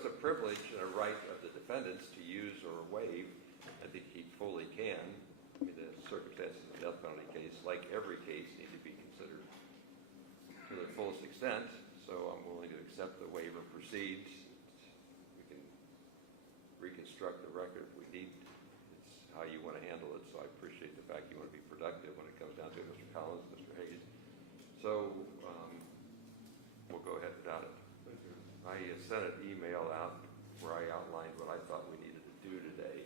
it's a privilege and a right of the defendants to use or waive. I think he fully can. I mean, the circumstances of the death penalty case, like every case, need to be considered to the fullest extent. So I'm willing to accept the waiver proceeds. We can reconstruct the record if we need. It's how you want to handle it. So I appreciate the fact you want to be productive when it comes down to it, Mr. Collins, Mr. Hayes. So we'll go ahead without it. I sent an email out where I outlined what I thought we needed to do today.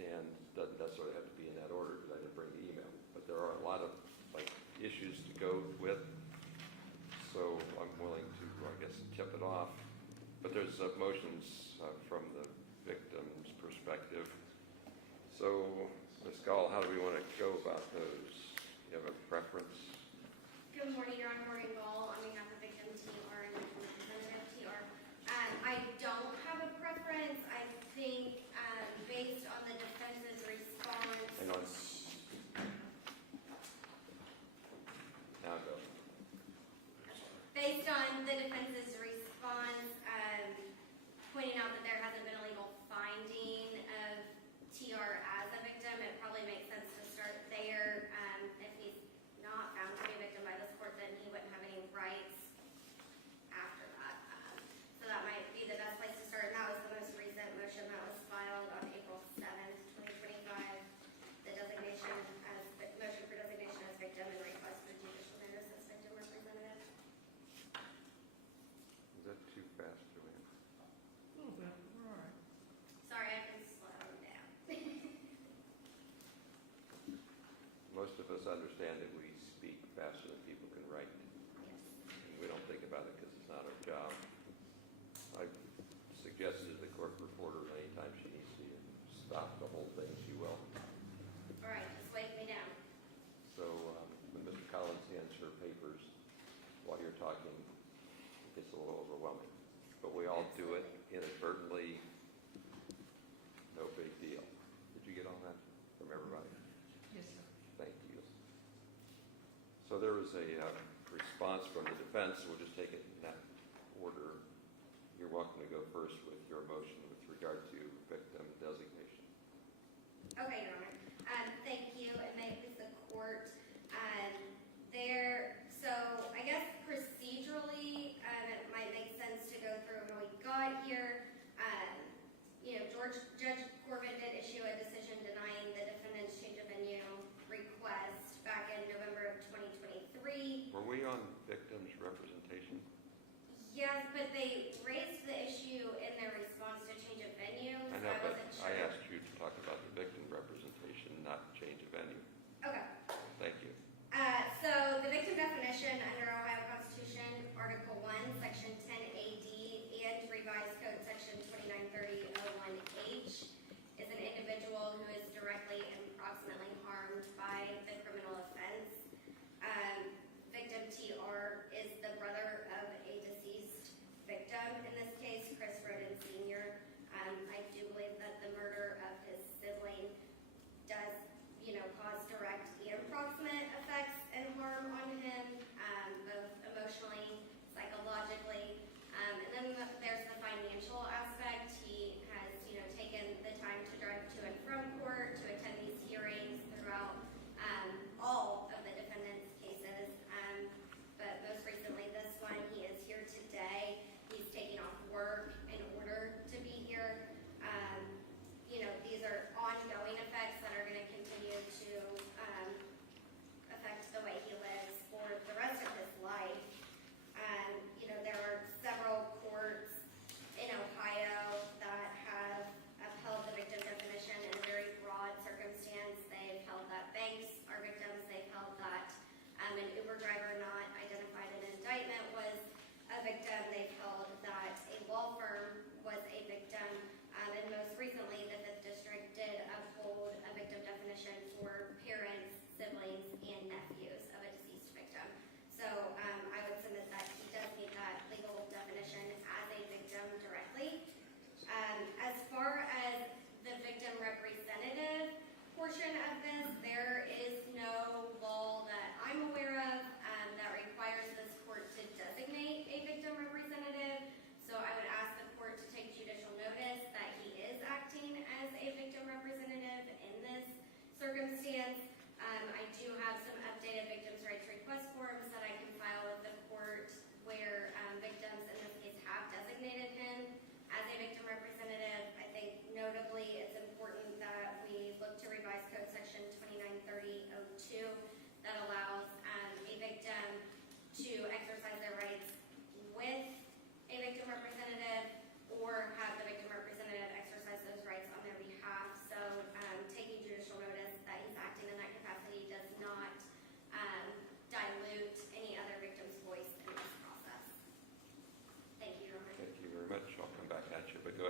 And doesn't necessarily have to be in that order because I didn't bring the email. But there are a lot of issues to go with. So I'm willing to, I guess, tip it off. But there's motions from the victim's perspective. So, Ms. Gall, how do we want to go about those? Do you have a preference? Good morning, Your Honor. Maureen Gall on behalf of victim TR and representative TR. I don't have a preference. I think based on the defense's response. Hang on. Now go. Based on the defense's response, pointing out that there hasn't been a legal finding of TR as a victim, it probably makes sense to start there. If he's not found to be a victim by this court, then he wouldn't have any rights after that. So that might be the best place to start. And that was the most recent motion that was filed on April 7th, 2025. The designation as motion for designation as victim and request for judicial notice as victim representative. Is that too fast, Joanne? A little bit. We're all right. Sorry, I can slow down. Most of us understand that we speak faster than people can write. Yes. And we don't think about it because it's not our job. I've suggested to the court reporter anytime she needs to stop the whole thing, she will. All right, just wave me down. So when Mr. Collins hands her papers while you're talking, it gets a little overwhelming. But we all do it inadvertently. No big deal. Did you get all that from everybody? Yes, sir. Thank you. So there was a response from the defense. We'll just take it in that order. You're welcome to go first with your motion with regard to victim designation. Okay, Your Honor. Thank you, and may it please the court. So I guess procedurally, it might make sense to go through how we got here. Judge Corbin did issue a decision denying the defendant's change of venue request back in November of 2023. Were we on victim's representation? Yes, but they raised the issue in their response to change of venue. I know, so but wasn't sure. I asked you to talk about the victim representation, not change of venue. Okay. Thank you. So the victim definition under Ohio Constitution, Article 1, Section 10AD, and Revised Code Section 2930-01H is an individual who is directly and proximately harmed by the criminal offense. Victim TR is the brother of a deceased victim.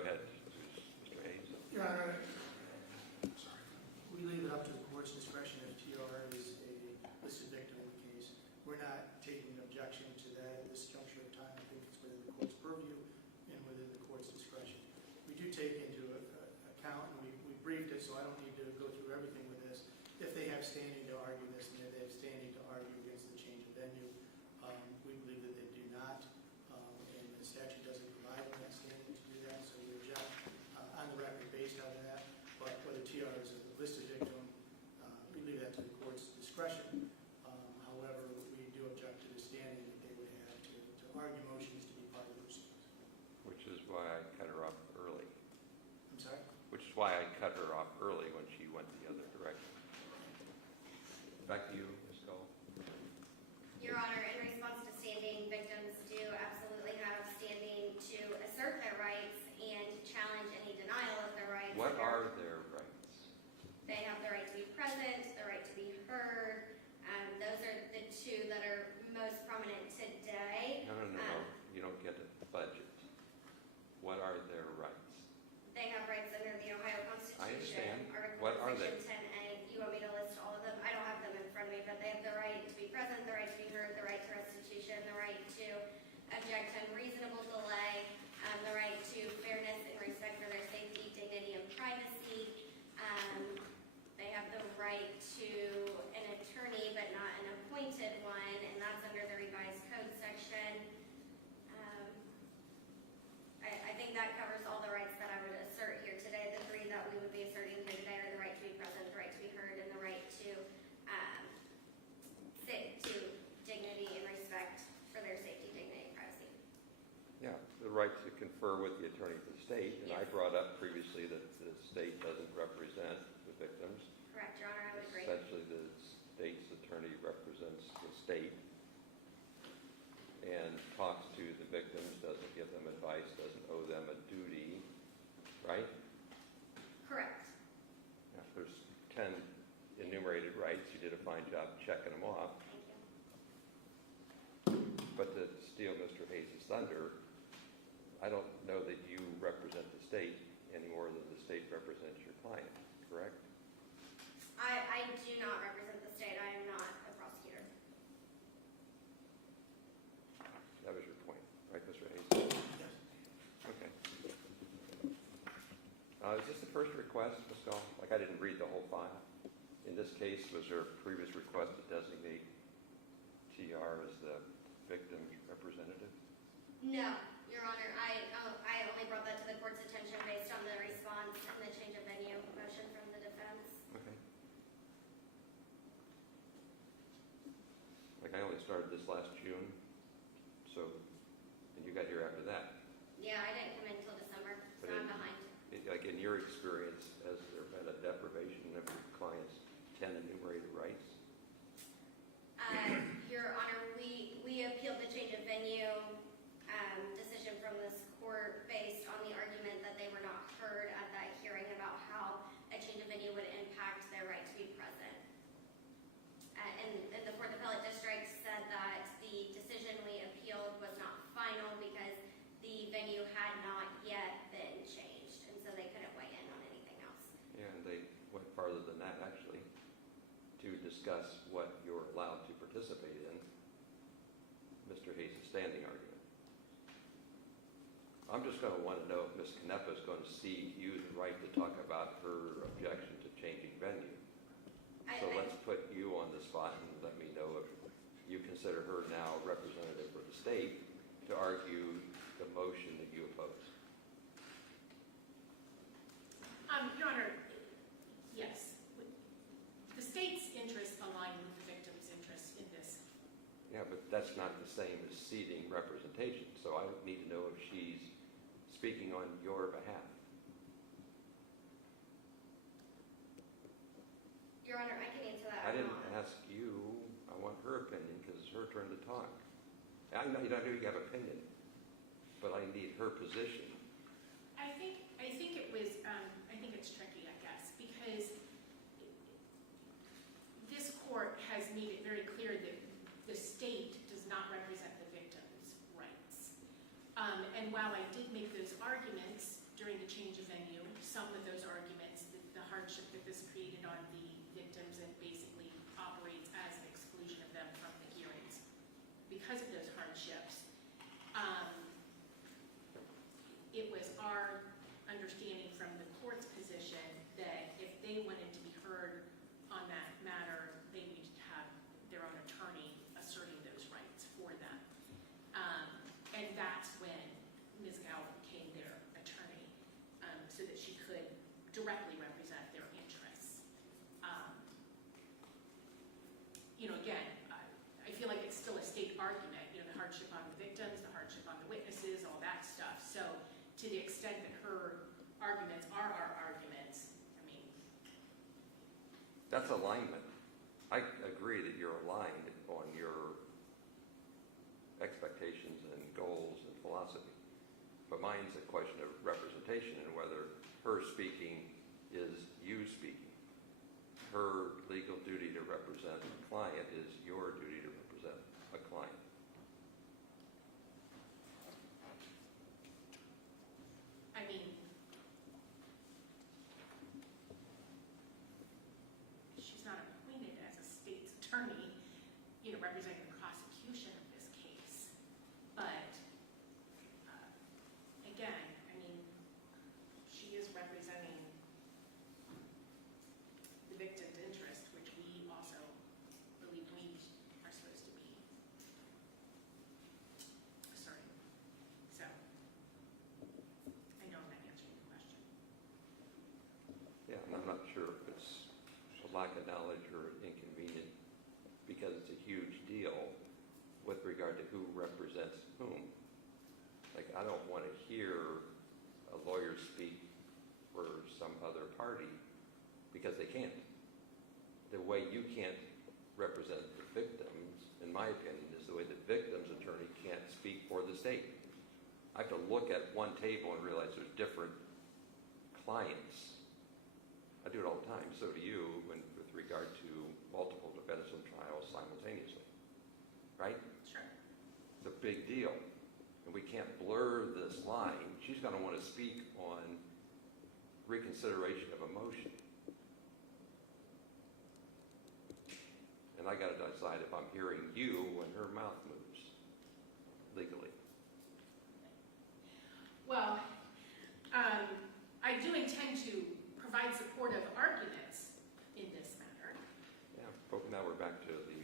ahead, Mr. Hayes. Your Honor, we leave it up to the court's discretion if TR is a listed victim in the case. We're not taking an objection to that at this juncture of time. I think it's within the court's purview and within the court's discretion. We do take into account, and we briefed it, so I don't need to go through everything with this. If they have standing to argue this, and if they have standing to argue against the change of venue, we believe that they do not, and the statute doesn't provide them that standing to do that, so we object on the record based on that. But whether TR is a listed victim, we leave that to the court's discretion. However, we do object to the standing that they would have to argue motions to be part of the proceedings. Which is why I cut her off early. I'm sorry? Which is why I cut her off early when she went the other direction. Back to you, Ms. Gull. Your Honor, in response to standing, victims do absolutely have standing to assert their rights and challenge any denial of their rights. What are their rights? They have the right to be present, the right to be heard. Those are the two that are most prominent today. No. You don't get a budget. What are their rights? They have rights under the Ohio Constitution. I understand. Article What are they? Section 10A. You want me to list all of them? I don't have them in front of me, but they have the right to be present, the right to be heard, the right to restitution, the right to object to unreasonable delay, the right to fairness and respect for their safety, dignity, and privacy. They have the right to an attorney, but not an appointed one, and that's under the revised code section. I think that covers all the rights that I would assert here today. The three that we would be asserting here today are the right to be present, the right to be heard, and the right to dignity and respect for their safety, dignity, and privacy. Yeah, the right to confer with the attorney for the state. And I Yes. brought up previously that the state doesn't represent the victims. Correct, Your Honor, I would agree. Essentially, the state's attorney represents the state and talks to the victims, doesn't give them advice, doesn't owe them a duty, right? Correct. Now, if there's 10 enumerated rights, you did a fine job checking them off. Thank you. But to steal Mr. Hayes' thunder, I don't know that you represent the state any more than the state represents your client, correct? I do not represent the state. I am not a prosecutor. That was your point, right, Mr. Hayes? Yes. Okay. Is this the first request, Ms. Gall? Like, I didn't read the whole file. In this case, was there a previous request to designate TR as the victim's representative? No, Your Honor. I only brought that to the court's attention based on the response and the change of venue motion from the defense. Okay. Like, I only started this last June, so, and you got here after that. Yeah, I didn't come in until December, so But I'm behind. Like, in your experience, has there been a deprivation of your client's 10 enumerated rights? Your Honor, we appealed the change of venue decision from this court based on the argument that they were not heard at that hearing about how a change of venue would impact their right to be present. And the Fourth Appellate District said that the decision we appealed was not final because the venue had not yet been changed, and so they couldn't weigh in on anything else. Yeah, and they went farther than that, actually, to discuss what you're allowed to participate in, Mr. Hayes' standing argument. I'm just going to want to know if Ms. Canepa is going to cede you the right to talk about her objection to changing venue. So let's put you on the spot and let me know if you consider her now representative for the state to argue the motion that you oppose. Your Honor, yes. The state's interests align with the victim's interests in this. Yeah, but that's not the same as ceding representation. So I need to know if she's speaking on your behalf. Your Honor, I can answer that. I didn't ask you. I want her opinion because it's her turn to talk. I know you have opinion, but I need her position. I think it was, I think it's tricky, I guess, because this court has made it very clear that the state does not represent the victim's rights. And while I did make those arguments during the could directly represent their interests. Again, I feel like it's still a state argument, the hardship on the victims, the hardship on the witnesses, all that stuff. So to the extent that her arguments are our arguments, That's alignment. I agree that you're aligned on your expectations and goals and philosophy. But mine's a question of representation and whether her speaking is you speaking. Her legal duty to represent a client is your duty to represent a client. she's not appointed as a state's attorney, representing the prosecution of this case. But, again, she is representing the victim's interest, which we also believe we are supposed to be asserting. So, I know I'm not answering the question. Yeah, and I'm not sure if it's a lack of knowledge or inconvenient because it's a huge deal with regard to who represents whom. Like, I don't want to hear a lawyer speak for some other party because they can't. The way you can't represent the victims, in my opinion, is the way the victim's attorney can't speak for the state. I have to look at one table and realize there's different clients. I do it all the time, so do you, with regard to multiple defendants in trials simultaneously, right? Sure. It's a big deal, and we can't blur this line. She's going to want to speak on reconsideration of a motion. And I got to decide if I'm hearing you when her mouth moves legally. Well, I do intend to provide supportive arguments in this matter. Yeah, but now we're back to the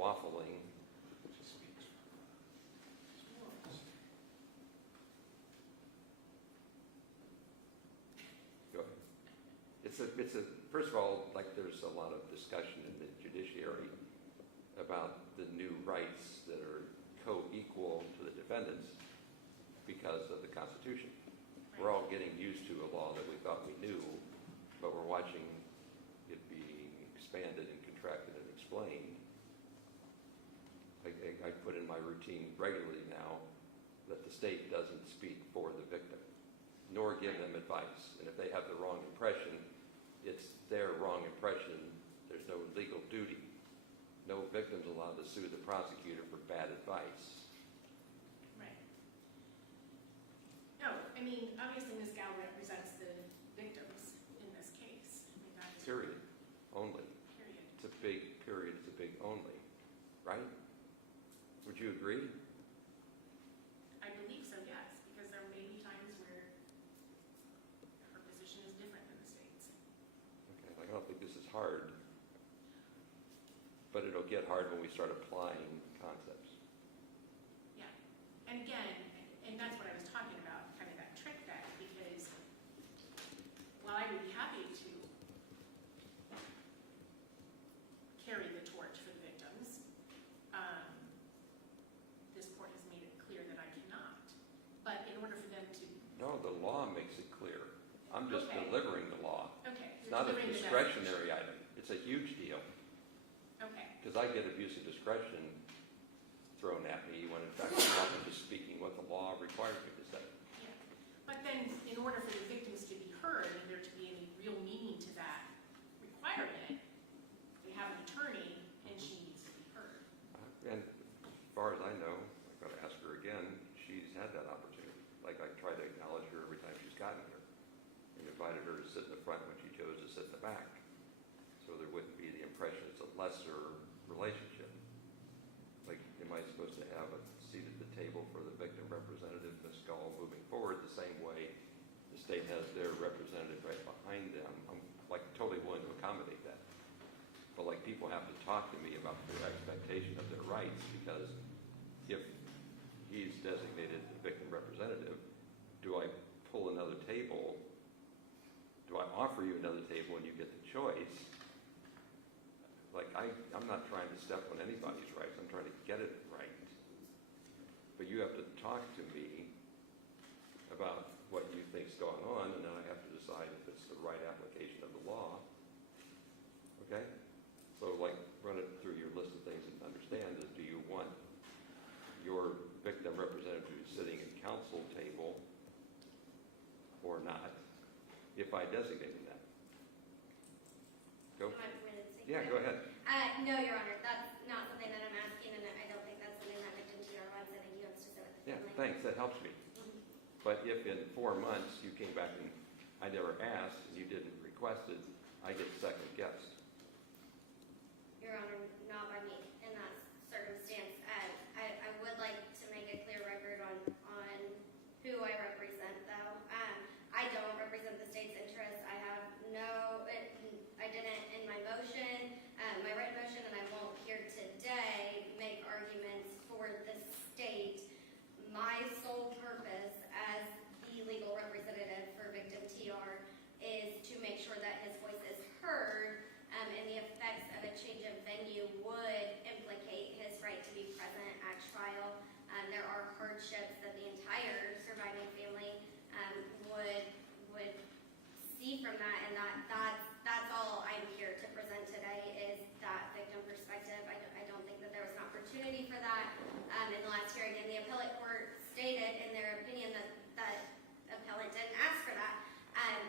waffling. Go ahead. It's a first of all, like there's a lot of discussion in the judiciary about the new rights that are co-equal to the defendants because of the Constitution. We're all getting used to a law that we thought we knew, but we're watching it being expanded and contracted and explained. I put in my routine regularly now that the state doesn't speak for the victim, nor give them advice. And if they have the wrong impression, it's their wrong impression. There's no legal duty. No victim's allowed to sue the prosecutor for bad advice. Right. No, obviously Ms. Gal represents the victims in this case. That is Period. Only. period. It's a big period. It's a big only. Right? Would you agree? I believe so, yes, because there may be times where her position is different than the state's. Okay, I don't think this is hard, but it'll get hard when we start applying concepts. Yeah. And again, and that's what I was talking about, kind of that trick deck, because while I would be happy to carry the torch for the victims, this court has made it clear that I cannot. But in order for them to... No, the law makes it clear. I'm just Okay. delivering the law. Okay. It's not a delivering the message. discretionary item. It's a huge deal. Okay. Because I get abuse of discretion thrown at me when in fact I'm just speaking what the law requires me to say. Yeah. But then, in order for the victims to be heard and there to be any real meaning to that requirement, they have an attorney and she needs to be heard. And as far as I know, I've got to ask her again, she's had that opportunity. Like I try to acknowledge her every time she's gotten here and invited her to sit in the front when she chose to sit in the back. So there wouldn't be the impression it's a lesser relationship. Like, am I supposed to have a seat at the table for the victim representative, Ms. Gall, moving forward the same way the state has their representative right behind them? I'm like totally willing to accommodate that. But like people have to talk to me about their expectation of their rights, because if he's designated the victim representative, do I pull another table choice, like I'm not trying to step on anybody's rights, I'm trying to get it right. But you have to talk to me about what you think's going on, and then I have to decide if it's the right application of the law. Okay? So like, run it through your list of things and understand is, do you want your victim representative sitting at council table or not, if I designated that? Go. Am I permitted to say? Yeah, go ahead. No, Your Honor, that's not something that I'm asking, and I don't think that's something that victim TR wants. I think you have to sit with the Yeah, family. thanks, that helps me. Mhm. But if in 4 months you came back and I never asked, and you didn't request it, I get second guessed. Your Honor, not by me in that circumstance. I would like to make a clear record on who I represent, though. I don't represent the state's interests. I have I didn't in my motion, my written motion, and I won't here today make arguments for the state. My sole purpose as the legal representative for victim TR is to make sure that his voice is heard, and the effects of a change of venue would implicate his right to be present at trial. There are hardships that the entire surviving family would see from that, and that's all I'm here to present today is that victim perspective. I don't think that there was an opportunity for that in the last hearing, and the appellate court stated in their opinion that appellant didn't ask for that.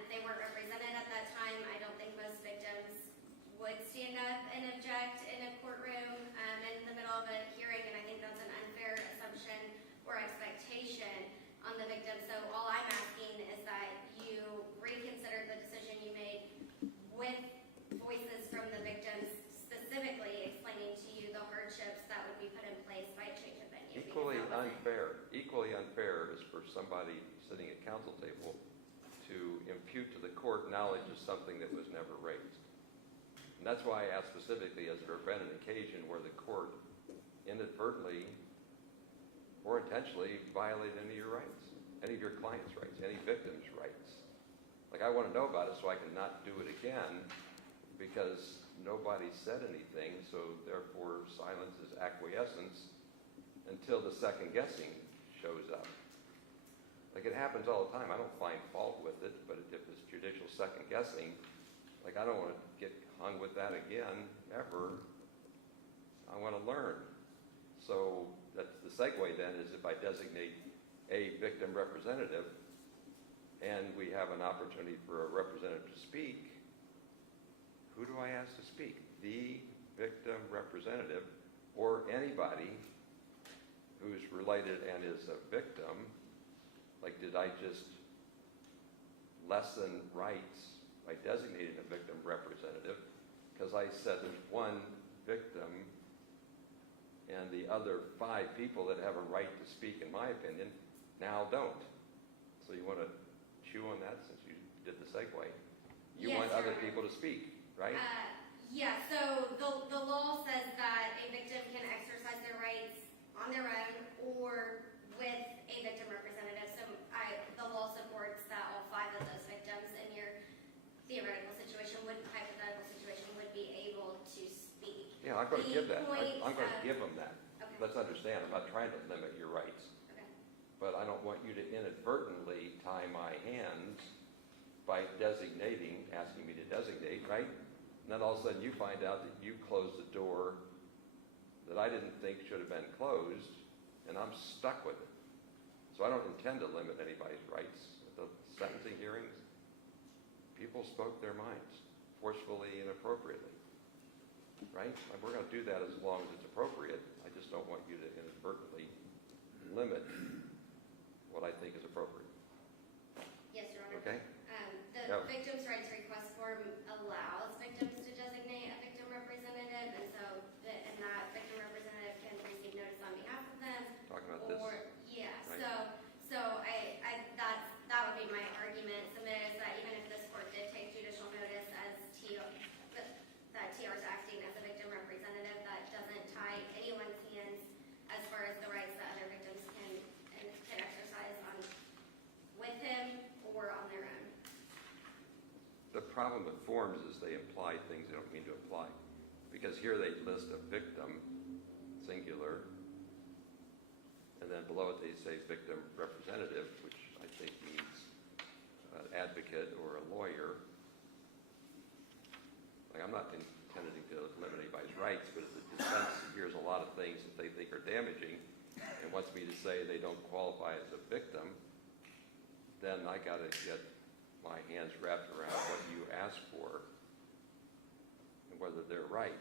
They weren't represented at that time. I don't think most victims would stand up and object in a courtroom in the middle of a hearing, and I think that's an unfair assumption or expectation on the victim. So all I'm asking is that you reconsider the decision you made with voices from the victims, specifically explaining to you the hardships that would be put in place by a change of venue. Equally unfair is for somebody sitting at council table to impute to the court knowledge of something that was never raised. And that's why I asked specifically, has there been an occasion where the court inadvertently or intentionally violated any of your rights, any of your client's rights, any victim's rights? Like, I want to know about it so I can not do it again, because nobody said anything, so therefore silence is acquiescence until the second guessing shows up. Like, it happens all the time. I don't find fault with it, but if it's judicial second guessing, like, I don't want to get hung with that again, ever. I want to learn. So that's the segue then, is if I designate a victim representative and we have an opportunity for a representative to speak, who do I ask to speak? The victim representative or anybody who's related and is a victim. Like, did I just lessen rights by designating a victim representative because I said there's one victim and the other 5 people that have a right to speak, in my opinion, now don't? So you want to chew on that since you did the segue? You Yes, want Your other Honor. people to speak, right? Yeah, so the law says that a victim can exercise their rights on their own or with a victim representative. So the law supports that all 5 of those victims in your hypothetical situation would be able to speak. Yeah, I'm going to The give that. point I'm going to of- give them that. Okay. Let's understand, I'm not trying to limit your rights. Okay. But I don't want you to inadvertently tie my hands by designating, asking me to designate, right? And then all of a sudden you find out that you closed the door that I didn't think should have been closed, and I'm stuck with it. So I don't intend to limit anybody's rights. At the sentencing hearings, people spoke their minds forcefully and appropriately, right? And we're going to do that as long as it's appropriate. I just don't want you to inadvertently limit what I think is appropriate. Yes, Your Honor. Okay? The Yeah. victim's rights request form allows victims to designate a victim representative, and that victim representative can receive notice on behalf of them. Talking about this. Yeah, Right. so that would be my argument submitted, is that even if this court did take judicial notice as that TR is acting as a victim representative, that doesn't tie anyone's hands as far as the rights that other victims can exercise on with him or on their own. The problem with forms is they imply things they don't mean to imply. Because here they list a victim, singular, and then below it they say victim representative, which I think means an advocate or a lawyer. Like, I'm not intending to eliminate anybody's rights, but if the defense hears a lot of things that they think are damaging and wants me to say they don't qualify as a victim, then I got to get my hands wrapped around what you asked for and whether they're right.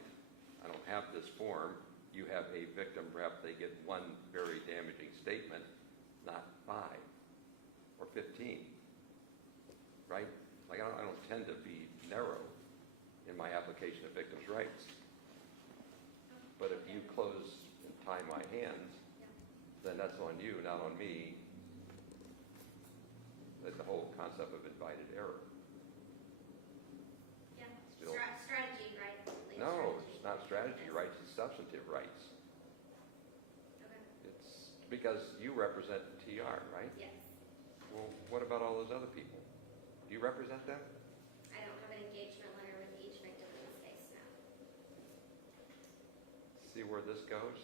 I don't have this form. You have a victim rep. They get one very damaging statement, not 5 or 15, right? Like, I don't tend to be narrow in my application of victims' rights. But if you close and tie my hands, then that's on you, not on me. That's the whole concept of invited error. Yeah, Still. strategy, right? No, it's not strategy rights, it's substantive rights. Okay, It's because you represent TR, right? yes. Well, what about all those other people? Do you represent them? I don't have an engagement letter with each victim in this case now. See where this goes?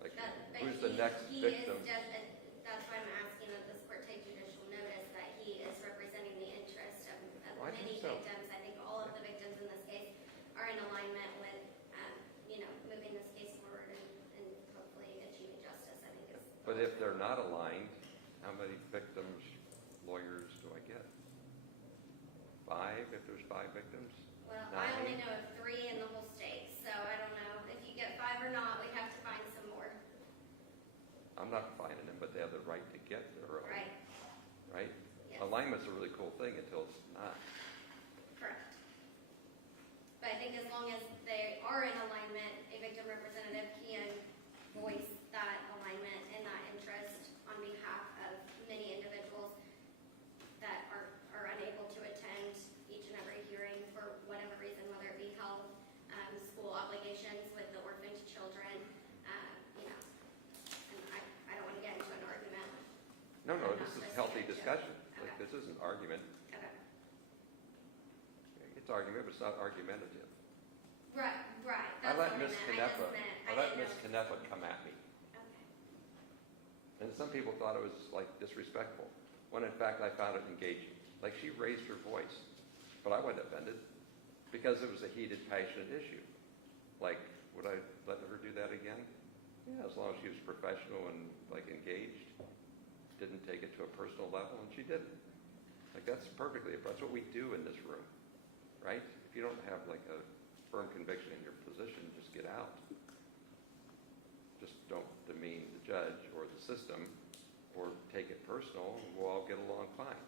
Like, But who's the next he victim? That's why I'm asking that this court take judicial notice that he is representing the interest of Well, I many think so. victims. I think all of the victims in this case are in alignment with, moving this case forward and hopefully achieving justice, I think is. But if they're not aligned, how many victims, lawyers do I get? 5, if there's 5 victims? Well, I only 9? know of 3 in the whole state, so I don't know if you get 5 or not, we have to find some more, I'm not finding them, but they have the right to get their own. right? Right? Yes. Alignment's a really cool thing until it's not. Correct. But I think as long as they are in alignment, a victim representative can voice that alignment and that interest on behalf of many individuals that are unable to attend each and every hearing for whatever reason, whether it be health, school obligations with the orphaned children, and I don't want to get into an argument. No, I'm not this is supposed to healthy get into. discussion. Like, Okay. this isn't argument. Okay. It's argument, but it's not argumentative. Right. I That's let what Miss I meant. Canepa, I I let didn't Miss know. Canepa come at me. Okay. And some people thought it was like disrespectful, when in fact I found it engaging. Like, she raised her voice, but I wasn't offended because it was a heated, passionate issue. Like, would I let her do that again? Yeah, as long as she was professional and like engaged, didn't take it to a personal level, and she didn't. Like, that's that's what we do in this room, right? If you don't have like a firm conviction in your position, just get out. Just don't demean the judge or the system or take it personal, and we'll all get along fine.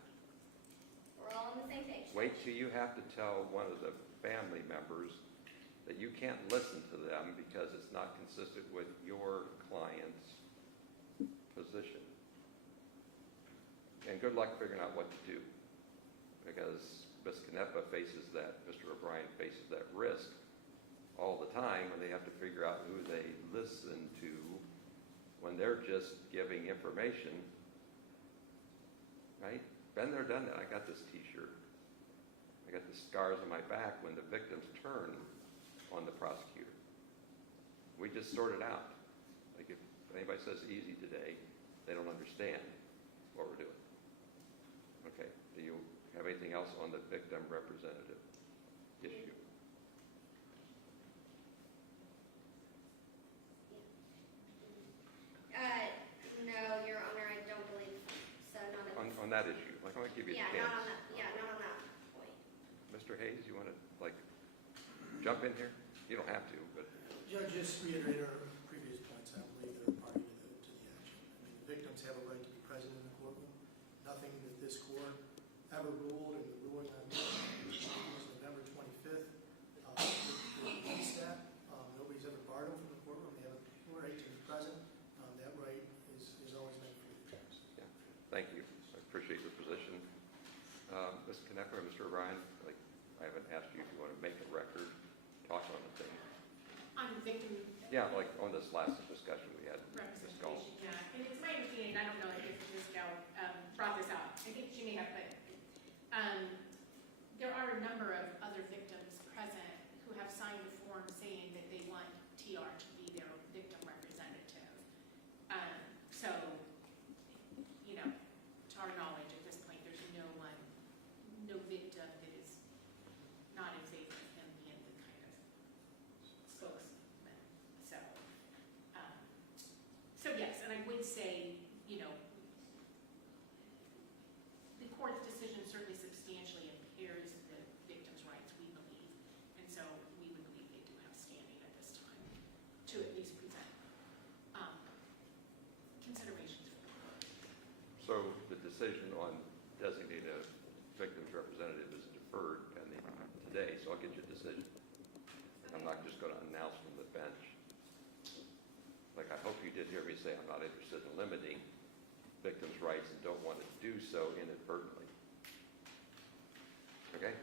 We're all on the same page. Wait till you have to tell one of the family members that you can't listen to them because it's not consistent with your client's position. And good luck figuring out what to do, because Ms. Canepa faces that, Mr. O'Brien faces that risk all the time when they have to figure out who they listen to when they're just giving information, right? Been there, done that. I got this t-shirt. I got the scars on my back when the victims turn on the prosecutor. We just sort it out. Like, if anybody says easy today, they don't understand what we're doing. Okay, do you have anything else on the victim representative issue? No, Your Honor, I don't believe so. Not at On that issue, like, I'm gonna give you a not chance. on that. Yeah, not on that point. Mr. Hayes, you wanna, like, jump in here? You don't have to, but, Judge, just reiterate our previous points. I believe they're a party to the action. I mean, the victims have a right to be present in the courtroom. Nothing that this court ever ruled, and the ruling on was November 25th. Released that. Nobody's ever barred them from the courtroom. They have a right to be present. That right is always meant for the victims. thank you. I appreciate your position. Ms. Canepa or Mr. O'Brien, like, I haven't asked you if you wanna make a record, talk on the thing. On victim Yeah, like on this last discussion we had, this call. representation, yeah. And it's my understanding, I don't know if Ms. Dow brought this out, I think she may have, but there are a number of other victims present who have signed a form saying that they want TR to be their victim representative. So, you know, to our knowledge at this point, there's no victim that is not in favor of him being the kind of spokesman. So yes, and I would say, you know, the court's decision certainly substantially impairs the victim's rights, we believe. And so we would believe they do have standing at this time to at least present considerations for the court. So the decision on designating a victim's representative is deferred pending today, so I'll get your decision. I'm not just going to announce from the bench. Like, I hope you did hear me say I'm not interested in limiting victims' rights and don't want to do so inadvertently. Okay?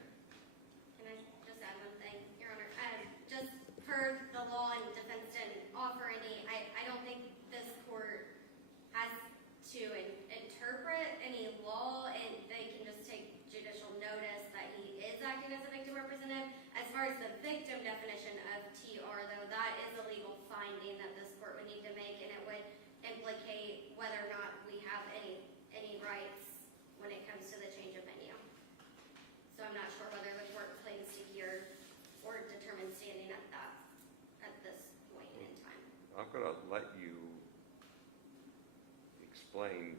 Can I just add one thing, Your Honor? Just per the law, and defense didn't offer any, I don't think this court has to interpret any law, and they can just take judicial notice that he is acting as a victim representative. As far as the victim definition of TR, though, that is a legal finding that this court would need to make, and it would implicate whether or not we have any rights when it comes to the change of venue. So I'm not sure whether the court plans to hear or determine standing at this point in time. I'm going to let you explain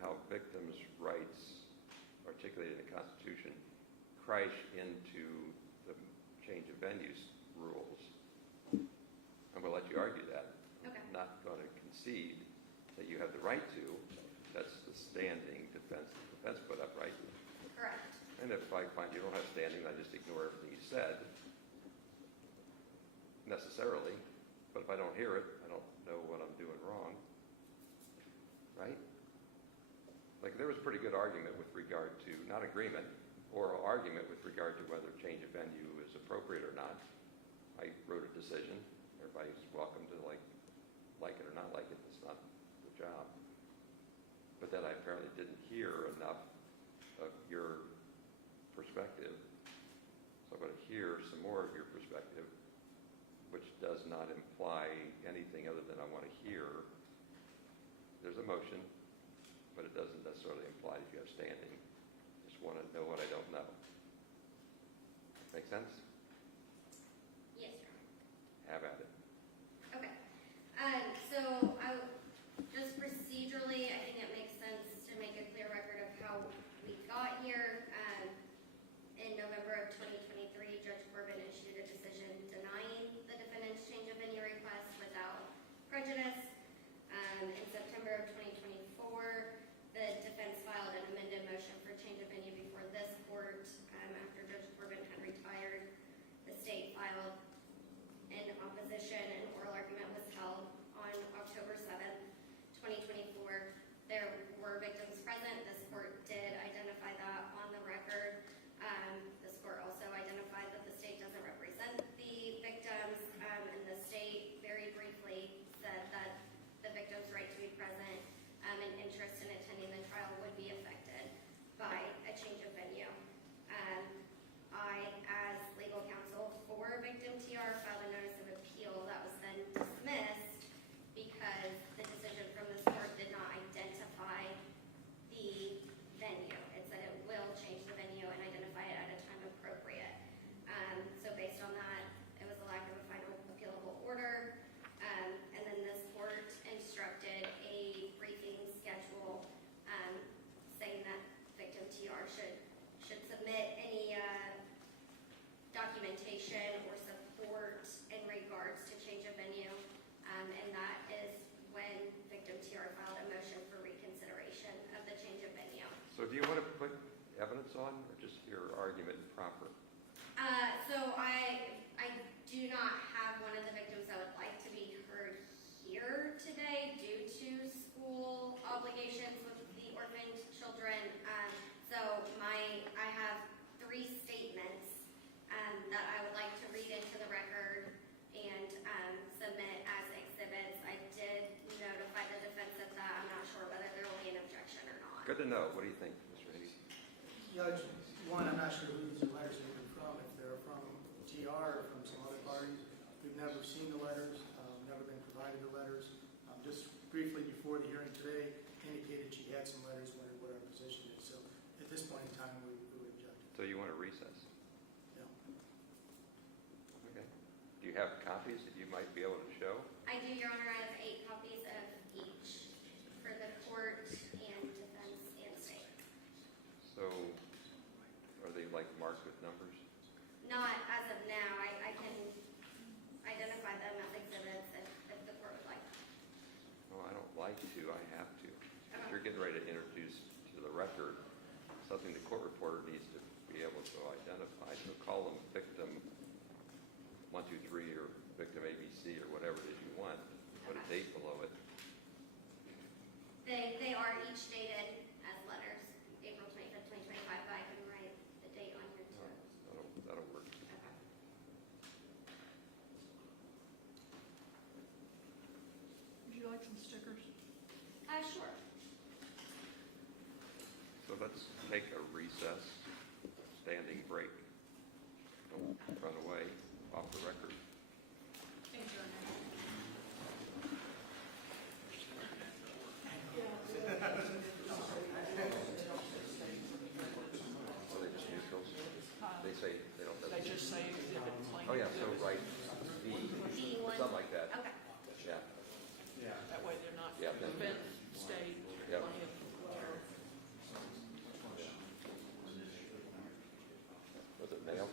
how victims' rights articulated in the Constitution crash into the change of venues rules. I'm going to let you argue that. Okay. I'm not going to concede that you have the right to. That's the standing defense the defense put up, right? Correct. And if I find you don't have standing, I just ignore everything you said, necessarily. But if I don't hear it, I don't know what I'm doing wrong. Right? Like, there was a pretty good argument with regard to, not agreement, oral argument with regard to whether change of venue is appropriate or not. I wrote a decision. Everybody's welcome to like it or not like it. It's not the job. But then I apparently didn't hear enough of your perspective. So I'm going to hear some more of your perspective, which does not imply anything other than I want to hear. There's a motion, but it doesn't necessarily imply that you have standing. Just want to know what I don't know. Make sense? Yes, Your Honor. Have at it. Okay. So just procedurally, I think it makes sense to make a clear record of how we got here. In November of 2023, Judge Corbin issued a decision denying the defendant's change of venue request without prejudice. In September of 2024, the defense filed an amended motion for change of venue before this court. After Judge Corbin had retired, the state filed in opposition. An oral argument was held on October 7th, 2024. There were victims present. This court did identify that on the record. This court also identified that the state doesn't represent the victims, and the state very briefly said that the victim's right to be present and interest in attending the trial would be affected by a change of venue. I, as legal counsel for victim TR, filed a notice of appeal that was then dismissed because the decision from this court did not identify the venue. It said it will change the venue and identify it at a time appropriate. So based on that, it was a lack of a final appealable order. And then this court instructed a briefing schedule saying that victim TR should submit any documentation or support in regards to change of venue. And that is when victim TR filed a motion for reconsideration of the change of venue. So do you want to put evidence on or just your argument proper? So I do not have one of the victims that would like to be heard here today due to school obligations with the orphaned children. So I have 3 statements that I would like to read into the record and submit as exhibits. I did notify the defense of that. I'm not sure whether there will be an objection or not. Good to know. What do you think, Mr. Hayes? Judge, one, I'm not sure who these letters are even from, if they're from TR or from some other parties. We've never seen the letters, never been provided the letters. Just briefly before the hearing today, indicated she had some letters, wondered what our position is. So at this point in time, we would object. So you want to recess? Yeah. Okay. Do you have copies that you might be able to show? I do, Your Honor. I have 8 copies of each for the court and defense and state. So are they like marked with numbers? Not as of now. I can identify them as exhibits if the court would like. Oh, I don't like to, I have to. If you're getting ready to introduce to the record something the court reporter needs to be able to identify, so call them victim 1, 2, 3 or victim ABC or whatever it is you want. Put a date below it. They are each dated as letters, April 25th, 2025, but I can write the date on here too. That'll work. Okay. Would you like some stickers? Sure. So let's take a recess, standing break. Don't run away off the record. Thank you, Your Honor. Are they just neutrals? They say they don't. They just say exhibit plain. Oh, yeah, so right, B, B1. something like that. Okay. Yeah. That way they're not Yeah. defense, state, Yep. plaintiff, whatever. Was it mail?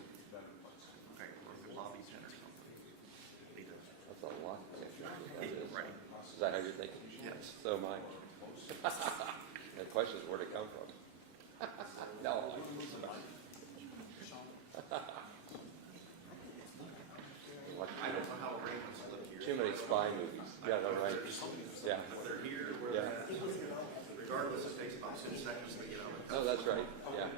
Okay, or the lobby center or something. That's a lot. Right. Is that how you're thinking? Yes. So am I. The question is where'd it come from? No. I don't know how great it's look here. Too many spy movies. Yeah, no, right. Yeah. Whether here, where Yeah. they're at, regardless, it takes about 6 seconds to get out of the Oh, that's right. Yeah.